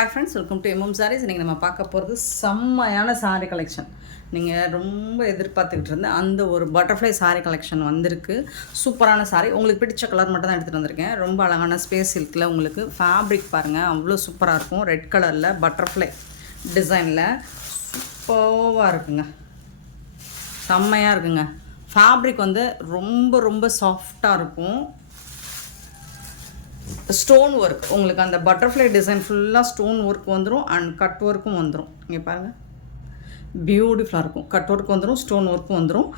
Hi friends, welcome to MM saris. இன்றைக்கி நம்ம பார்க்க போகிறது செம்மையான சாரீ கலெக்ஷன். நீங்கள் ரொம்ப எதிர்பார்த்துக்கிட்டு இருந்த அந்த ஒரு பட்டர்ஃப்ளை சாரீ கலெக்ஷன் வந்திருக்கு. சூப்பரான சாரீ. உங்களுக்கு பிடிச்ச கலர் மட்டும் தான் எடுத்துகிட்டு வந்திருக்கேன். ரொம்ப அழகான ஸ்பேஸ் சில்கில் உங்களுக்கு ஃபேப்ரிக் பாருங்கள், அவ்வளோ சூப்பராக இருக்கும். ரெட் கலரில் பட்டர்ஃப்ளை டிசைனில் சூப்பராக இருக்குங்க, செம்மையாக இருக்குங்க. ஃபேப்ரிக் வந்து ரொம்ப ரொம்ப சாஃப்டாக இருக்கும். ஸ்டோன் ஒர்க் உங்களுக்கு அந்த பட்டர்ஃப்ளை டிசைன் ஃபுல்லாக ஸ்டோன் ஒர்க் வந்துடும் அண்ட் கட் ஒர்க்கும் வந்துடும். இங்கே பாருங்கள், பியூட்டிஃபுல்லாக இருக்கும். கட் ஒர்க் வந்துடும், ஸ்டோன் ஒர்க்கும் வந்துடும்.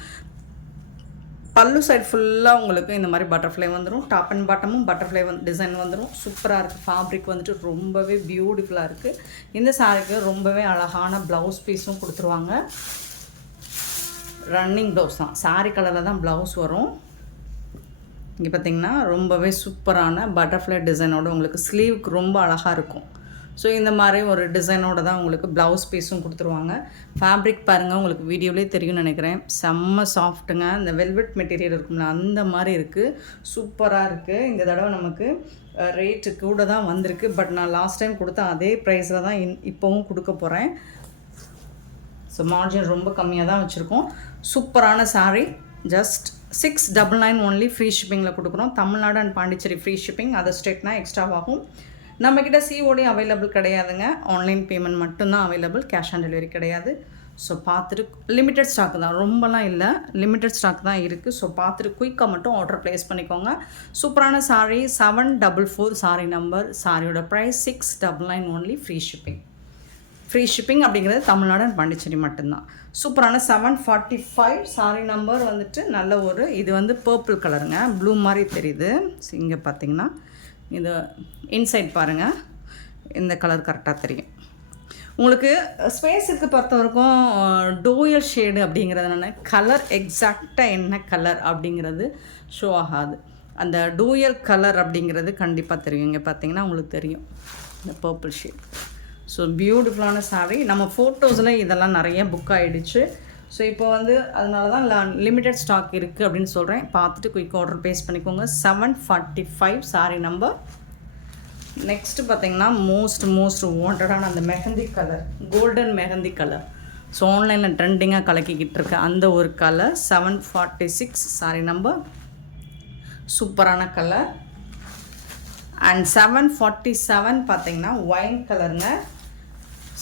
பல்லு சைடு ஃபுல்லாக உங்களுக்கு இந்த மாதிரி பட்டர்ஃப்ளை வந்துடும். டாப் அண்ட் பாட்டமும் பட்டர்ஃப்ளை டிசைன் வந்துடும். சூப்பராக இருக்குது. ஃபேப்ரிக் வந்துட்டு ரொம்பவே பியூட்டிஃபுல்லாக இருக்குது. இந்த சாரீக்கு ரொம்பவே அழகான ப்ளவுஸ் பீஸும் கொடுத்துருவாங்க. ரன்னிங் ப்ளவுஸ் தான், சாரீ கலரில் தான் ப்ளவுஸ் வரும். இங்கே பார்த்திங்கன்னா ரொம்பவே சூப்பரான பட்டர்ஃப்ளை டிசைனோட உங்களுக்கு ஸ்லீவுக்கு ரொம்ப அழகாக இருக்கும். ஸோ இந்த மாதிரி ஒரு டிசைனோட தான் உங்களுக்கு ப்ளவுஸ் பீஸும் கொடுத்துருவாங்க. ஃபேப்ரிக் பாருங்கள், உங்களுக்கு வீடியோவிலே தெரியும்னு நினைக்கிறேன். செம்ம சாஃப்ட்டுங்க. இந்த வெல்வெட் மெட்டீரியல் இருக்கும்ல அந்த மாதிரி இருக்குது. சூப்பராக இருக்குது. இந்த தடவை நமக்கு ரேட்டு கூட தான் வந்திருக்கு. பட் நான் லாஸ்ட் டைம் கொடுத்த அதே ப்ரைஸில் தான் இப்போவும் கொடுக்க போகிறேன். ஸோ மார்ஜின் ரொம்ப கம்மியாக தான் வச்சுருக்கோம். சூப்பரான சாரீ. Just 699 only. ஃப்ரீ ஷிப்பிங்கில் கொடுக்குறோம். Tamil Nadu and Pondicherry free shipping. Other ஸ்டேட்னா எக்ஸ்ட்ராவாகும். நம்மக்கிட்ட சிஓடி அவைலபிள் கிடையாதுங்க. ஆன்லைன் பேமெண்ட் மட்டும்தான் அவைலபிள். கேஷ் ஆன் டெலிவரி கிடையாது. ஸோ பார்த்துட்டு லிமிட்டட் ஸ்டாக் தான், ரொம்பலாம் இல்லை, லிமிட்டட் ஸ்டாக் தான் இருக்குது. ஸோ பார்த்துட்டு குயிக்காக மட்டும் ஆர்டர் ப்ளேஸ் பண்ணிக்கோங்க. சூப்பரான சாரீ. 744 சாரீ நம்பர். சாரியோட price 699 only. Free shipping. Free shipping அப்படிங்கிறது தமிழ்நாடு அண்ட் பாண்டிச்சேரி மட்டும்தான். சூப்பரான 745 சாரீ நம்பர் வந்துட்டு நல்ல ஒரு இது வந்து பர்பிள் கலருங்க, ப்ளூ மாதிரி தெரியுது. இங்கே பார்த்தீங்கன்னா இது இன்சைட் பாருங்கள், இந்த கலர் கரெக்டாக தெரியும் உங்களுக்கு. ஸ்பேஸுக்கு பொறுத்த வரைக்கும் டூயல் ஷேடு அப்படிங்கிறதுனால கலர் எக்ஸாக்டாக என்ன கலர் அப்படிங்கிறது ஷோ ஆகாது. அந்த டூயல் கலர் அப்படிங்கிறது கண்டிப்பாக தெரியும். இங்கே பார்த்தீங்கன்னா உங்களுக்கு தெரியும் இந்த பர்பிள் ஷேட். ஸோ பியூட்டிஃபுல்லான சாரீ. நம்ம ஃபோட்டோஸில் இதெல்லாம் நிறைய புக் ஆகிடுச்சு. ஸோ இப்போ வந்து அதனால தான் லிமிட்டட் ஸ்டாக் இருக்குது அப்படின்னு சொல்கிறேன். பார்த்துட்டு குயிக் ஆர்டர் ப்ளேஸ் பண்ணிக்கோங்க. 745 சாரீ நம்பர். நெக்ஸ்ட்டு பார்த்தீங்கன்னா மோஸ்ட் வாண்டடான அந்த mehndi colour, golden mehndi colour. So ஆன்லைனில் ட்ரெண்டிங்காக கலக்கிக்கிட்டு இருக்க அந்த ஒரு கலர். 746 சாரீ நம்பர். சூப்பரான கலர். அண்ட் 747 பார்த்தீங்கன்னா ஒயின் கலருங்க.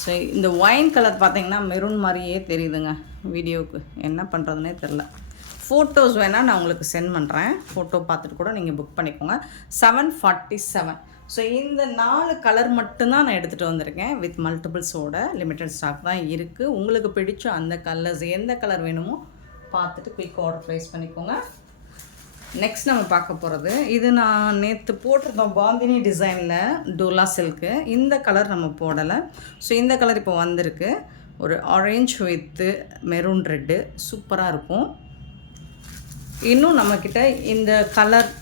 ஸோ இந்த ஒயின் கலர் பார்த்தீங்கன்னா மெரூன் மாதிரியே தெரியுதுங்க வீடியோவுக்கு. என்ன பண்ணுறதுனே தெரில. ஃபோட்டோஸ் வேணால் நான் உங்களுக்கு சென்ட் பண்ணுறேன். ஃபோட்டோ பார்த்துட்டு கூட நீங்கள் புக் பண்ணிக்கோங்க. 747. ஸோ இந்த 4 கலர் மட்டும்தான் நான் எடுத்துகிட்டு வந்திருக்கேன். வித் மல்டிபிள்ஸோட லிமிட்டட் ஸ்டாக் தான் இருக்குது. உங்களுக்கு பிடிச்ச அந்த கலர்ஸ் எந்த கலர் வேணுமோ பார்த்துட்டு குயிக் ஆர்டர் ப்ளேஸ் பண்ணிக்கோங்க. நெக்ஸ்ட் நம்ம பார்க்க போகிறது, இது நான் நேற்று போட்டிருந்தோம் பாந்தினி டிசைனில் டோலா சில்க்கு. இந்த கலர் நம்ம போடலை. ஸோ இந்த கலர் இப்போ வந்திருக்கு. ஒரு ஆரஞ்ச் வித்து மெரூன் ரெட்டு சூப்பராக இருக்கும். இன்னும் நம்மக்கிட்ட இந்த கலர்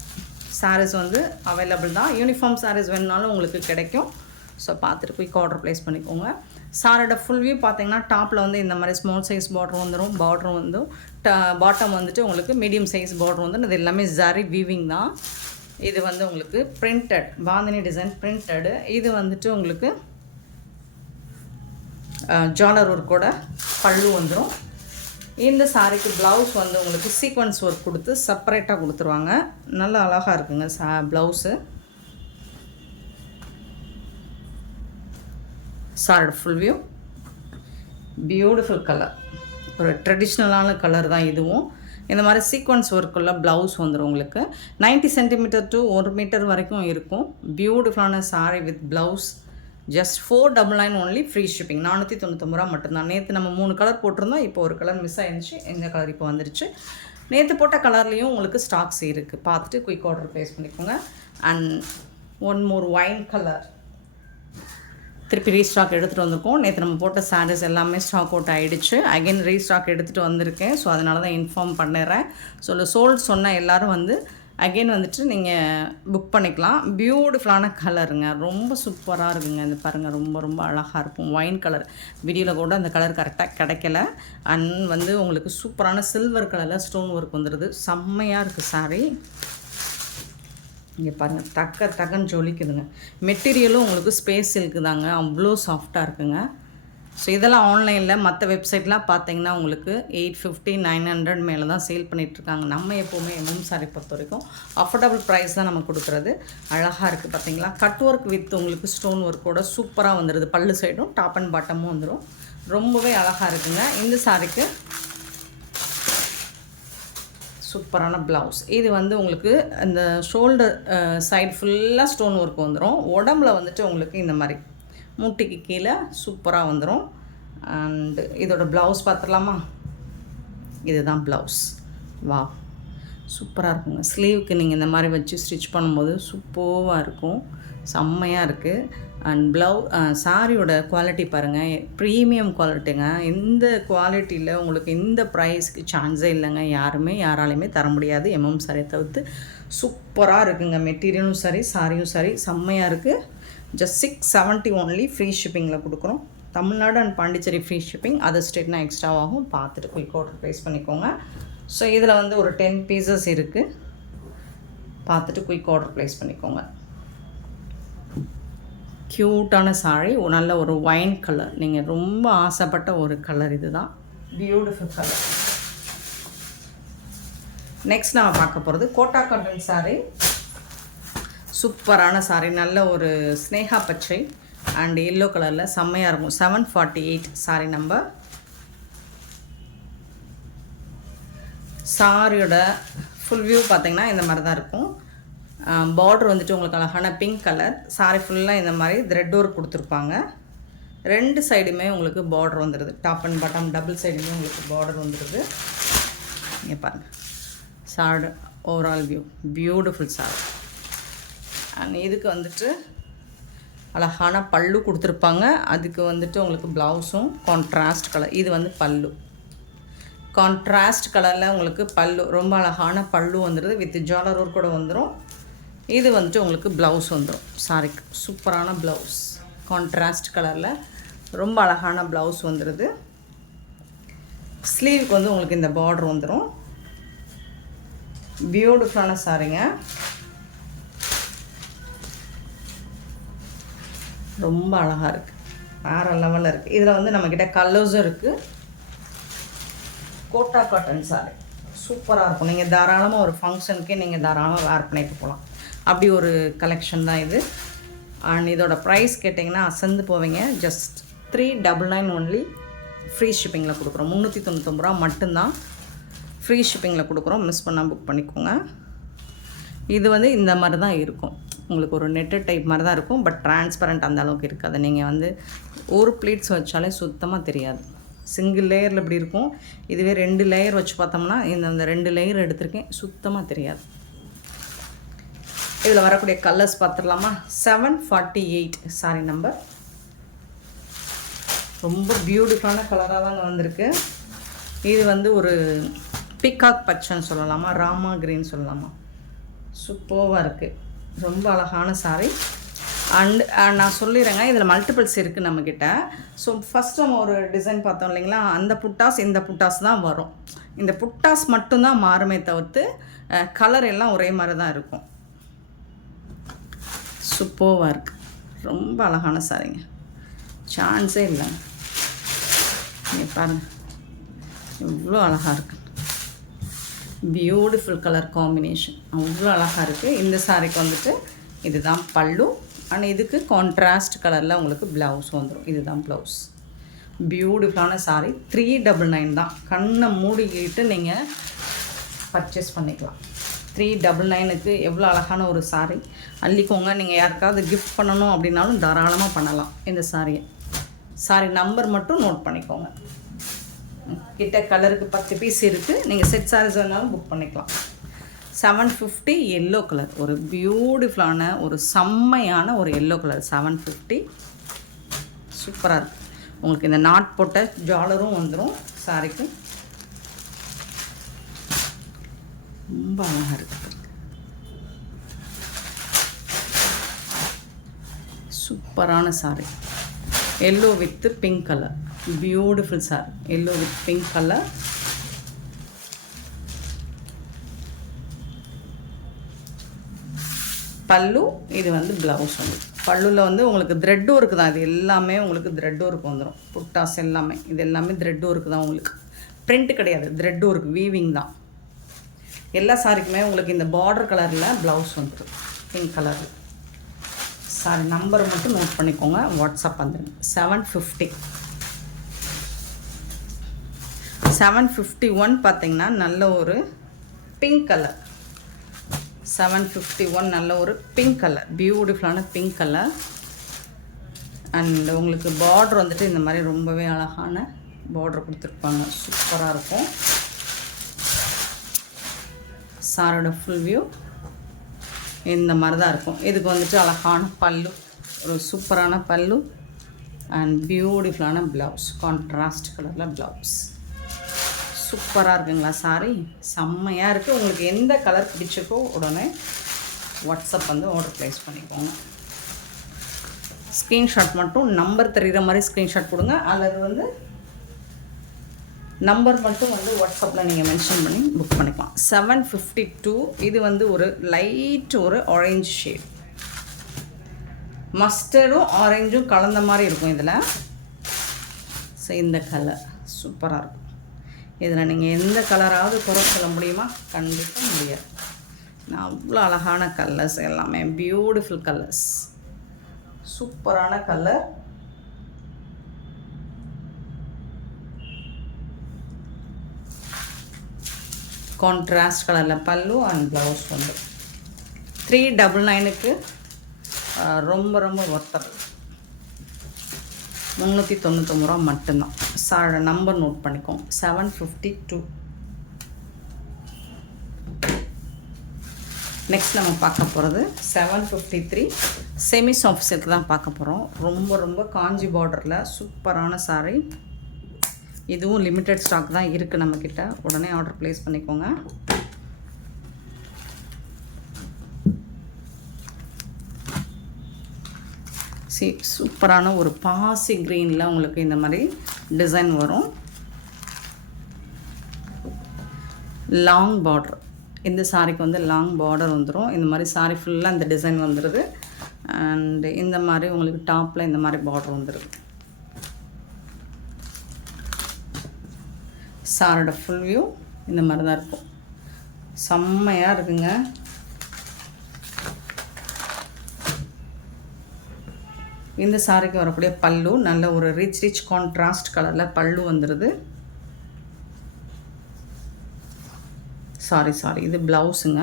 சாரீஸ் வந்து அவைலபிள் தான். யூனிஃபார்ம் சாரீஸ் வேணுனாலும் உங்களுக்கு கிடைக்கும். ஸோ பார்த்துட்டு குயிக் ஆர்டர் ப்ளேஸ் பண்ணிக்கோங்க. சாரோட ஃபுல் வியூ பார்த்தீங்கன்னா டாப்பில் வந்து இந்த மாதிரி ஸ்மால் சைஸ் பார்டர் வந்துடும். பார்டர் வந்து பாட்டம் வந்துட்டு உங்களுக்கு மீடியம் சைஸ் பார்டர் வந்து இது எல்லாமே ஜரி வீவிங் தான். இது வந்து உங்களுக்கு பிரிண்டட் பாந்தினி டிசைன் பிரிண்டடு. இது வந்துட்டு உங்களுக்கு ஜாலர் ஒர்க்கோட பல்லு வந்துடும். இந்த சாரிக்கு ப்ளவுஸ் வந்து உங்களுக்கு சீக்வன்ஸ் ஒர்க் கொடுத்து செப்பரேட்டாக கொடுத்துருவாங்க. நல்லா அழகாக இருக்குங்க ப்ளவுஸு. சாரோட ஃபுல் வியூ. பியூட்டிஃபுல் கலர், ஒரு ட்ரெடிஷ்னலான கலர் தான் இதுவும். இந்த மாதிரி சீக்வன்ஸ் ஒர்க்குள்ள ப்ளவுஸ் வந்துடும் உங்களுக்கு. 90 சென்டிமீட்டர் டு 1 மீட்டர் வரைக்கும் இருக்கும். பியூட்டிஃபுல்லான sari with blouse. Just 499 only. Free shipping. 499 ரூபா மட்டும்தான். நேற்று நம்ம 3 கலர் போட்டிருந்தோம். இப்போ ஒரு கலர் மிஸ் ஆகிடுச்சு. இந்த கலர் இப்போ வந்துருச்சு. நேற்று போட்ட கலர்லேயும் உங்களுக்கு ஸ்டாக்ஸ் இருக்குது. பார்த்துட்டு குயிக் ஆர்டர் ப்ளேஸ் பண்ணிக்கோங்க. And one more wine colour திருப்பி ரீஸ்டாக் எடுத்துகிட்டு வந்திருக்கோம். நேற்று நம்ம போட்ட சாரீஸ் எல்லாமே ஸ்டாக் அவுட் ஆகிடுச்சு. அகைன் ரீஸ்டாக் எடுத்துகிட்டு வந்திருக்கேன். ஸோ அதனால தான் இன்ஃபார்ம் பண்ணிடுறேன். ஸோ சோல்ட் சொன்ன எல்லோரும் வந்து அகெயின் வந்துட்டு நீங்கள் புக் பண்ணிக்கலாம். பியூட்டிஃபுல்லான கலருங்க, ரொம்ப சூப்பராக இருக்குங்க. இந்த பாருங்கள், ரொம்ப ரொம்ப அழகாக இருக்கும். Wine colour. வீடியோவில் கூட அந்த கலர் கரெக்டாக கிடைக்கல. அண்ட் வந்து உங்களுக்கு சூப்பரான சில்வர் கலரில் ஸ்டோன் ஒர்க் வந்துடுது. செம்மையாக இருக்குது சாரீ. இங்கே பாருங்கள், தக்கன்னு ஜொலிக்குதுங்க. மெட்டீரியலும் உங்களுக்கு ஸ்பேஸ் இருக்குதாங்க, அவ்வளோ சாஃப்டாக இருக்குங்க. ஸோ இதெல்லாம் ஆன்லைனில் மற்ற வெப்சைட்லாம் பார்த்தீங்கன்னா உங்களுக்கு 850 900 மேலே தான் சேல் பண்ணிகிட்ருக்காங்க. நம்ம எப்போவுமே எம்எம் சாரி பொறுத்த வரைக்கும் அஃபோர்டபுள் ப்ரைஸ் தான் நம்ம கொடுக்குறது. அழகாக இருக்குது பார்த்தீங்களா. கட் ஒர்க் வித் உங்களுக்கு ஸ்டோன் ஒர்க்கோட சூப்பராக வந்துடுது. பல்லு சைடும் டாப் அண்ட் பாட்டமும் வந்துடும். ரொம்பவே அழகாக இருக்குங்க. இந்த சாரிக்கு சூப்பரான ப்ளவுஸ். இது வந்து உங்களுக்கு அந்த ஷோல்டர் சைடு ஃபுல்லாக ஸ்டோன் ஒர்க் வந்துடும். உடம்புல வந்துட்டு உங்களுக்கு இந்த மாதிரி மூட்டிக்கு கீழே சூப்பராக வந்துடும். அண்டு இதோட ப்ளவுஸ் பார்த்துடலாமா. இதுதான் ப்ளவுஸ். வா, சூப்பராக இருக்குங்க. ஸ்லீவுக்கு நீங்கள் இந்த மாதிரி வச்சு ஸ்டிச் பண்ணும்போது சூப்பராக இருக்கும். செம்மையாக இருக்குது. அண்ட் சாரியோட குவாலிட்டி பாருங்கள், ப்ரீமியம் குவாலிட்டிங்க. இந்த குவாலிட்டியில் உங்களுக்கு இந்த ப்ரைஸ்க்கு சான்ஸே இல்லைங்க. யாராலையுமே தர முடியாது எம்எம் சாரியை தவிர்த்து. சூப்பராக இருக்குங்க. மெட்டீரியலும் சரி, சாரியும் சரி, செம்மையாக இருக்குது. Just 670 only. ஃப்ரீ ஷிப்பிங்கில் கொடுக்குறோம். Tamil Nadu and Pondicherry free shipping. Other ஸ்டேட்னா எக்ஸ்ட்ராவாகும். பார்த்துட்டு குயிக் ஆர்டர் ப்ளேஸ் பண்ணிக்கோங்க. ஸோ இதில் வந்து ஒரு 10 பீசஸ் இருக்குது. பார்த்துட்டு குயிக் ஆர்டர் ப்ளேஸ் பண்ணிக்கோங்க. க்யூட்டான சாரி, நல்ல ஒரு ஒயின் கலர். நீங்கள் ரொம்ப ஆசைப்பட்ட ஒரு கலர். இதுதான் பியூட்டிஃபுல் கலர். நெக்ஸ்ட் நம்ம பார்க்க போகிறது கோட்டா காட்டன் சாரி. சூப்பரான சாரி, நல்ல ஒரு ஸ்னேகா பச்சை அண்ட் எல்லோ கலரில் செம்மையாக இருக்கும். 748 சாரி நம்பர். சாரியோட ஃபுல் வியூ பார்த்திங்கன்னா இந்த மாதிரி தான் இருக்கும். பார்டர் வந்துட்டு உங்களுக்கு அழகான பிங்க் கலர். சாரி ஃபுல்லாக இந்த மாதிரி த்ரெட் ஒர்க் கொடுத்துருப்பாங்க. 2 சைடுமே உங்களுக்கு பார்டர் வந்துடுது. டாப் அண்ட் பாட்டம் டபுள் சைடுமே உங்களுக்கு பார்டர் வந்துடுது. இங்கே பாருங்கள், sorry overall view beautiful sorry. And இதுக்கு வந்துட்டு அழகான பல்லு கொடுத்துருப்பாங்க. அதுக்கு வந்துட்டு உங்களுக்கு ப்ளவுஸும் கான்ட்ராஸ்ட் கலர். இது வந்து பல்லு, கான்ட்ராஸ்ட் கலரில் உங்களுக்கு பல்லு. ரொம்ப அழகான பல்லு வந்துடுது. வித் ஜாலர் ஒர்க் கூட வந்துடும். இது வந்துட்டு உங்களுக்கு ப்ளவுஸ் வந்துடும். சாரிக்கு சூப்பரான ப்ளவுஸ், கான்ட்ராஸ்ட் கலரில் ரொம்ப அழகான ப்ளவுஸ் வந்துடுது. ஸ்லீவுக்கு வந்து உங்களுக்கு இந்த பார்டர் வந்துடும். பியூட்டிஃபுல்லான சாரிங்க. ரொம்ப அழகாக இருக்குது. வேறு லெவலில் இருக்குது. இதில் வந்து நம்மக்கிட்ட கலர்ஸும் இருக்குது. கோட்டா காட்டன் சாரி சூப்பராக இருக்கும். நீங்கள் தாராளமாக ஒரு ஃபங்க்ஷனுக்கே நீங்கள் தாராளமாக வேர் பண்ணிட்டு போகலாம். அப்படி ஒரு கலெக்ஷன் தான் இது. அண்ட் இதோட ப்ரைஸ் கேட்டிங்கன்னா அசந்து போவீங்க. Just 399 only. ஃப்ரீ ஷிப்பிங்கில் கொடுக்குறோம். 399 ரூபா மட்டும்தான் ஃப்ரீ ஷிப்பிங்கில் கொடுக்குறோம். மிஸ் பண்ணால் புக் பண்ணிக்கோங்க. இது வந்து இந்த மாதிரி தான் இருக்கும். உங்களுக்கு ஒரு நெட்டட் டைப் மாதிரி தான் இருக்கும். பட் டிரான்ஸ்பரண்ட் அந்த அளவுக்கு இருக்காது. நீங்கள் வந்து ஒரு ப்ளீட்ஸ் வச்சாலே சுத்தமாக தெரியாது. சிங்கிள் லேயரில் இப்படி இருக்கும். இதுவே 2 லேயர் வச்சு பார்த்தோம்னா இந்த 2 லேயர் எடுத்திருக்கேன், சுத்தமாக தெரியாது. இதில் வரக்கூடிய கலர்ஸ் பார்த்துடலாமா. 748 சாரி நம்பர். ரொம்ப பியூட்டிஃபுல்லான கலராக தாங்க வந்திருக்கு. இது வந்து ஒரு பீகாக் பச்சைன்னு சொல்லலாமா, ராமா கிரீன் சொல்லலாமா, சூப்பராக இருக்குது. ரொம்ப அழகான சாரி. அண்ட் நான் சொல்லிடுறேங்க, இதில் மல்டிபிள்ஸ் இருக்குது நம்மக்கிட்ட. ஸோ ஃபஸ்ட் நம்ம ஒரு டிசைன் பார்த்தோம் இல்லைங்களா, அந்த புட்டாஸ் இந்த புட்டாஸ் தான் வரும். இந்த புட்டாஸ் மட்டும்தான் மாறுமே தவிர்த்து கலர் எல்லாம் ஒரே மாதிரி தான் இருக்கும். சூப்பராக இருக்குது. ரொம்ப அழகான சாரிங்க, சான்ஸே இல்லை. நீங்கள் பாருங்கள் எவ்வளோ அழகாக இருக்குது. பியூட்டிஃபுல் கலர் காம்பினேஷன், அவ்வளோ அழகாக இருக்குது. இந்த சாரிக்கு வந்துட்டு இதுதான் பல்லு. அண்ட் இதுக்கு கான்ட்ராஸ்ட் கலரில் உங்களுக்கு ப்ளவுஸ் வந்துடும். இதுதான் ப்ளவுஸ். பியூட்டிஃபுல்லான சாரி. 399 தான். கண்ணை மூடிக்கிட்டு நீங்கள் பர்ச்சேஸ் பண்ணிக்கலாம். 399க்கு எவ்வளோ அழகான ஒரு சாரி. அள்ளிக்கோங்க. நீங்கள் யாருக்காவது கிஃப்ட் பண்ணணும் அப்படின்னாலும் தாராளமாக பண்ணலாம் இந்த சாரியை. சாரி நம்பர் மட்டும் நோட் பண்ணிக்கோங்க. கிட்ட கலருக்கு 10 பீஸ் இருக்குது. நீங்கள் செட் சாரீஸ் வேணாலும் புக் பண்ணிக்கலாம். 750 எல்லோ கலர். ஒரு பியூட்டிஃபுல்லான ஒரு செம்மையான ஒரு எல்லோ கலர். 750 சூப்பராக இருக்குது. உங்களுக்கு இந்த நாட் போட்ட ஜாலரும் வந்துடும் சாரிக்கு. ரொம்ப அழகாக இருக்குது. சூப்பரான sorry. Yellow with pink colour. Beautiful sorry. Yellow with pink colour. பல்லு, இது வந்து ப்ளவுஸ் வந்து. பல்லுவில் வந்து உங்களுக்கு த்ரெட் ஒர்க்கு தான், இது எல்லாமே உங்களுக்கு த்ரெட் ஒர்க் வந்துடும். புட்டாஸ் எல்லாமே, இது எல்லாமே த்ரெட் ஒர்க்கு தான் உங்களுக்கு. பிரிண்ட் கிடையாது, த்ரெட் ஒர்க் வீவிங் தான். எல்லா சாரிக்குமே உங்களுக்கு இந்த பார்டர் கலரில் ப்ளவுஸ் வந்துடும், பிங்க் கலரில். சாரி நம்பர் மட்டும் நோட் பண்ணிக்கோங்க, வாட்ஸ்அப் வந்துடுங்க. 750. 751 பார்த்திங்கன்னா நல்ல ஒரு பிங்க் கலர். 751 நல்ல ஒரு பிங்க் கலர், பியூட்டிஃபுல்லான பிங்க் கலர். அண்ட் உங்களுக்கு பார்டர் வந்துட்டு இந்த மாதிரி ரொம்பவே அழகான பார்டர் கொடுத்துருப்பாங்க, சூப்பராக இருக்கும். சாரோட ஃபுல் வியூ இந்த மாதிரி தான் இருக்கும். இதுக்கு வந்துட்டு அழகான பல்லு, ஒரு சூப்பரான பல்லு அண்ட் பியூட்டிஃபுல்லான ப்ளவுஸ், கான்ட்ராஸ்ட் கலரில் ப்ளவுஸ். சூப்பராக இருக்குங்களா சாரி? செம்மையாக இருக்குது. உங்களுக்கு எந்த கலர் பிடிச்சிக்கோ உடனே வாட்ஸ்அப் வந்து ஆர்டர் ப்ளேஸ் பண்ணிக்கோங்க. ஸ்க்ரீன்ஷாட் மட்டும் நம்பர் தெரிகிற மாதிரி ஸ்க்ரீன்ஷாட் கொடுங்க, அல்லது வந்து நம்பர் மட்டும் வந்து வாட்ஸ்அப்பில் நீங்கள் மென்ஷன் பண்ணி புக் பண்ணிக்கலாம். 752. இது வந்து ஒரு லைட் ஒரு ஆரஞ்சு ஷேட், மஸ்டர்டும் ஆரஞ்சும் கலந்த மாதிரி இருக்கும் இதில். ஸோ இந்த கலர் சூப்பராக இருக்கும். இதில் நீங்கள் எந்த கலராவது குறை சொல்ல முடியுமா? கண்டிப்பாக முடியாது. நான் அவ்வளோ அழகான கலர்ஸ், எல்லாமே பியூட்டிஃபுல் கலர்ஸ், சூப்பரான கலர். கான்ட்ராஸ்ட் கலரில் பல்லு அண்ட் ப்ளவுஸ் வந்து 399க்கு ரொம்ப ரொம்ப ஒர்த்தபிள். 399 ரூபா மட்டும்தான். சாரோட நம்பர் நோட் பண்ணிக்கோங்க, 752. நெக்ஸ்ட் நம்ம பார்க்க போகிறது 753 செமி சாஃப்ட் சில்க் தான் பார்க்க போகிறோம். ரொம்ப ரொம்ப காஞ்சி பார்டரில் சூப்பரான சாரீ. இதுவும் லிமிட்டட் ஸ்டாக் தான் இருக்குது நம்மக்கிட்ட, உடனே ஆர்டர் ப்ளேஸ் பண்ணிக்கோங்க. சூப்பரான ஒரு பாசி க்ரீனில் உங்களுக்கு இந்த மாதிரி டிசைன் வரும். லாங் பார்டர், இந்த சாரிக்கு வந்து லாங் பார்டர் வந்துடும். இந்த மாதிரி சாரி ஃபுல்லாக இந்த டிசைன் வந்துடுது. அண்டு இந்த மாதிரி உங்களுக்கு டாப்பில் இந்த மாதிரி பார்டர் வந்துடுது. சாரோட ஃபுல் வியூ இந்த மாதிரி தான் இருக்கும், செம்மையாக இருக்குங்க. இந்த சாரிக்கு வரக்கூடிய பல்லு நல்ல ஒரு ரிச் கான்ட்ராஸ்ட் கலரில் பல்லு வந்துடுது. சாரி இது ப்ளவுஸுங்க.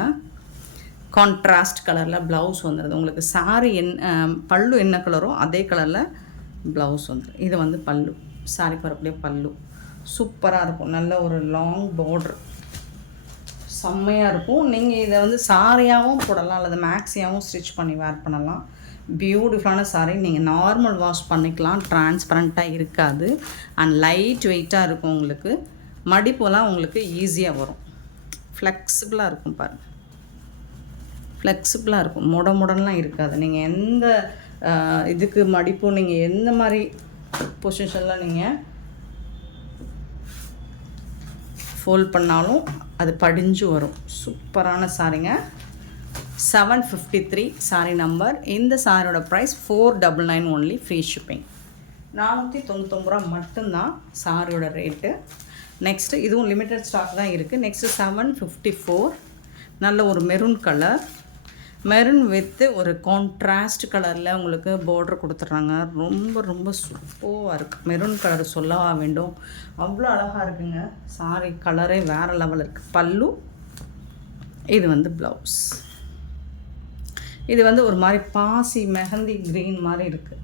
கான்ட்ராஸ்ட் கலரில் ப்ளவுஸ் வந்துடுது. உங்களுக்கு சாரி பல்லு என்ன கலரோ அதே கலரில் ப்ளவுஸ் வந்துடும். இது வந்து பல்லு, சாரிக்கு வரக்கூடிய பல்லு சூப்பராக இருக்கும். நல்ல ஒரு லாங் பார்டர், செம்மையாக இருக்கும். நீங்கள் இதை வந்து சாரியாகவும் போடலாம், அல்லது மேக்ஸியாகவும் ஸ்டிச் பண்ணி வேர் பண்ணலாம். பியூட்டிஃபுல்லான சாரீ. நீங்கள் நார்மல் வாஷ் பண்ணிக்கலாம், டிரான்ஸ்பரண்ட்டாக இருக்காது அண்ட் லைட் வெயிட்டாக இருக்கும். உங்களுக்கு மடிப்பெல்லாம் உங்களுக்கு ஈஸியாக வரும், ஃப்ளெக்சிபிளாக இருக்கும். பாருங்கள், ஃப்ளெக்சிபிளாக இருக்கும், முடலாம் இருக்காது. நீங்கள் எந்த இதுக்கு மடிப்பு, நீங்கள் எந்த மாதிரி பொசிஷனில் நீங்கள் ஃபோல்ட் பண்ணாலும் அது படிஞ்சு வரும். சூப்பரான சாரீங்க. 753 சாரி நம்பர். இந்த சாரியோட ப்ரைஸ் 499 ஒன்லி, ஃப்ரீ ஷிப்பிங். 499 ரூபா மட்டும்தான் சாரியோட ரேட்டு. நெக்ஸ்ட்டு இதுவும் லிமிட்டட் ஸ்டாக் தான் இருக்குது. நெக்ஸ்ட்டு 754 நல்ல ஒரு மெரூன் கலர், மெரூன் வித்து ஒரு கான்ட்ராஸ்ட் கலரில் உங்களுக்கு பார்டர் கொடுத்துட்றாங்க. ரொம்ப ரொம்ப சூப்பராக இருக்குது. மெரூன் கலர் சொல்லவா வேண்டும், அவ்வளோ அழகாக இருக்குங்க. சாரி கலரே வேறு லெவல் இருக்குது. பல்லு, இது வந்து ப்ளவுஸ். இது வந்து ஒரு மாதிரி பாசி மெஹந்தி க்ரீன் மாதிரி இருக்குது,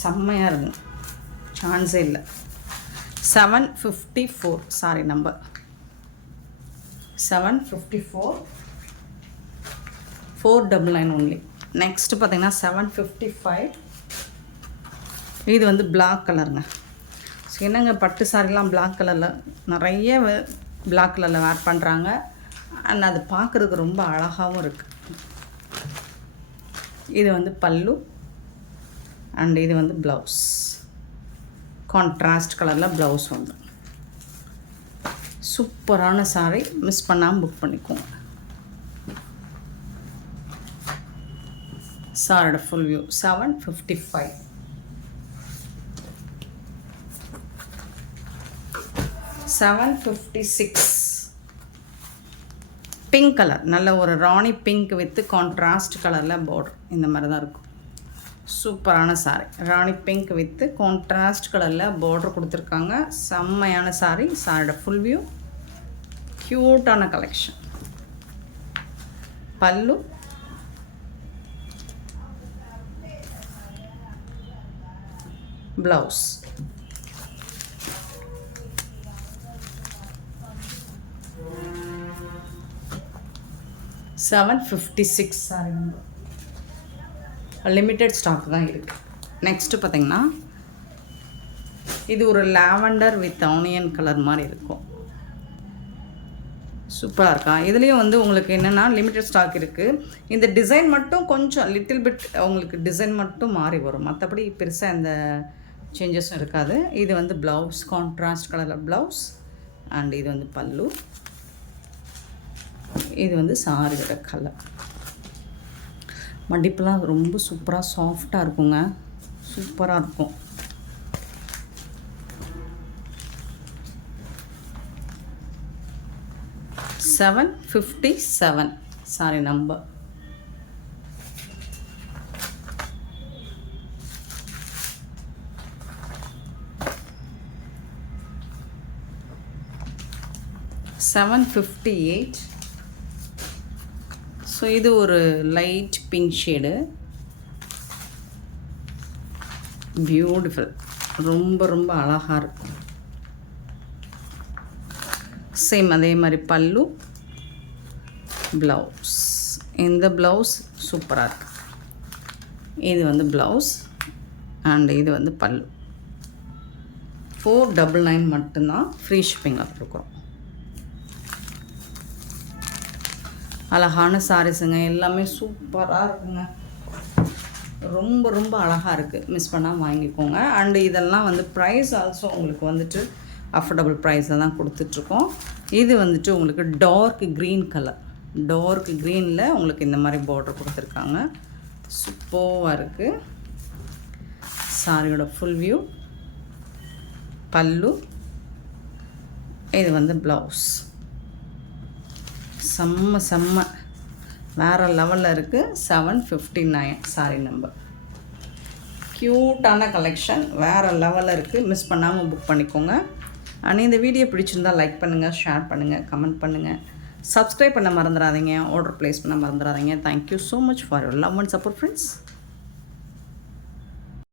செம்மையாக இருக்குங்க, சான்ஸே இல்லை. 754 சாரி நம்பர் 754, 499 ஒன்லி. நெக்ஸ்ட்டு பார்த்தீங்கன்னா 755. இது வந்து பிளாக் கலருங்க. ஸோ என்னங்க பட்டு சாரிலாம் பிளாக் கலரில் நிறைய பிளாக் கலரில் வேர் பண்ணுறாங்க. அண்ட் அது பார்க்குறதுக்கு ரொம்ப அழகாகவும் இருக்குது. இது வந்து பல்லு அண்ட் இது வந்து ப்ளவுஸ். கான்ட்ராஸ்ட் கலரில் ப்ளவுஸ் வந்து சூப்பரான சாரீ. மிஸ் பண்ணாமல் புக் பண்ணிக்கோங்க. சாரோட ஃபுல் வியூ 755. $756. பிங்க் கலர், நல்ல ஒரு ராணி பிங்க் வித் கான்ட்ராஸ்ட் கலரில் பார்டர் இந்த மாதிரி தான் இருக்கும். சூப்பரான sari, rani pink with contrast கலரில் பார்டர் கொடுத்துருக்காங்க. செம்மையான சாரீ. சாரியோட ஃபுல் வியூ, க்யூட்டான collection. Pallu, blouse. $756 sari number. Limited stock தான் இருக்குது. நெக்ஸ்ட்டு பார்த்திங்கன்னா இது ஒரு லாவெண்டர் வித் ஆனியன் கலர் மாதிரி இருக்கும். சூப்பராக இருக்கா. இதுலேயும் வந்து உங்களுக்கு என்னென்னா லிமிட்டட் ஸ்டாக் இருக்குது. இந்த டிசைன் மட்டும் கொஞ்சம் லிட்டில் பிட் உங்களுக்கு டிசைன் மட்டும் மாறி வரும், மற்றபடி பெருசாக எந்த சேஞ்சஸும் இருக்காது. இது வந்து ப்ளவுஸ், கான்ட்ராஸ்ட் கலரில் ப்ளவுஸ். அண்ட் இது வந்து பல்லு. இது வந்து சாரியோட கலர். மடிப்பெல்லாம் ரொம்ப சூப்பராக சாஃப்டாக இருக்குங்க. சூப்பராக இருக்கும். $757 சாரி நம்பர். $758. ஸோ இது ஒரு லைட் பிங்க் ஷேடு. பியூட்டிஃபுல், ரொம்ப ரொம்ப அழகாக இருக்கும். சேம் அதே மாதிரி பல்லு, ப்ளவுஸ். இந்த ப்ளவுஸ் சூப்பராக இருக்குது. இது வந்து ப்ளவுஸ் அண்ட் இது வந்து பல்லு. $499 மட்டும்தான் ஃப்ரீ ஷிப்பிங்கில் கொடுக்குறோம். அழகான சாரீஸுங்க, எல்லாமே சூப்பராக இருக்குங்க. ரொம்ப ரொம்ப அழகாக இருக்குது. மிஸ் பண்ணால் வாங்கிக்கோங்க. அண்டு இதெல்லாம் வந்து ப்ரைஸ் ஆல்சோ உங்களுக்கு வந்துட்டு அஃபோர்டபுள் ப்ரைஸில் தான் கொடுத்துட்ருக்கோம். இது வந்துட்டு உங்களுக்கு டார்க் க்ரீன் கலர். டார்க் க்ரீனில் உங்களுக்கு இந்த மாதிரி பார்டர் கொடுத்துருக்காங்க. சூப்பராக இருக்குது. சாரியோட ஃபுல் வியூ, பல்லு. இது வந்து ப்ளவுஸ். செம்ம வேறு லெவலில் இருக்குது. 759 சாரி நம்பர். க்யூட்டான கலெக்ஷன், வேறு லெவலில் இருக்குது. மிஸ் பண்ணாமல் புக் பண்ணிக்கோங்க. அண்ட் இந்த வீடியோ பிடிச்சிருந்தால் லைக் பண்ணுங்கள், ஷேர் பண்ணுங்கள், கமெண்ட் பண்ணுங்கள், சப்ஸ்கிரைப் பண்ண மறந்துடாதீங்க, ஆர்டர் ப்ளேஸ் பண்ண மறந்துடாதீங்க. Thank you so much for your love and support friends.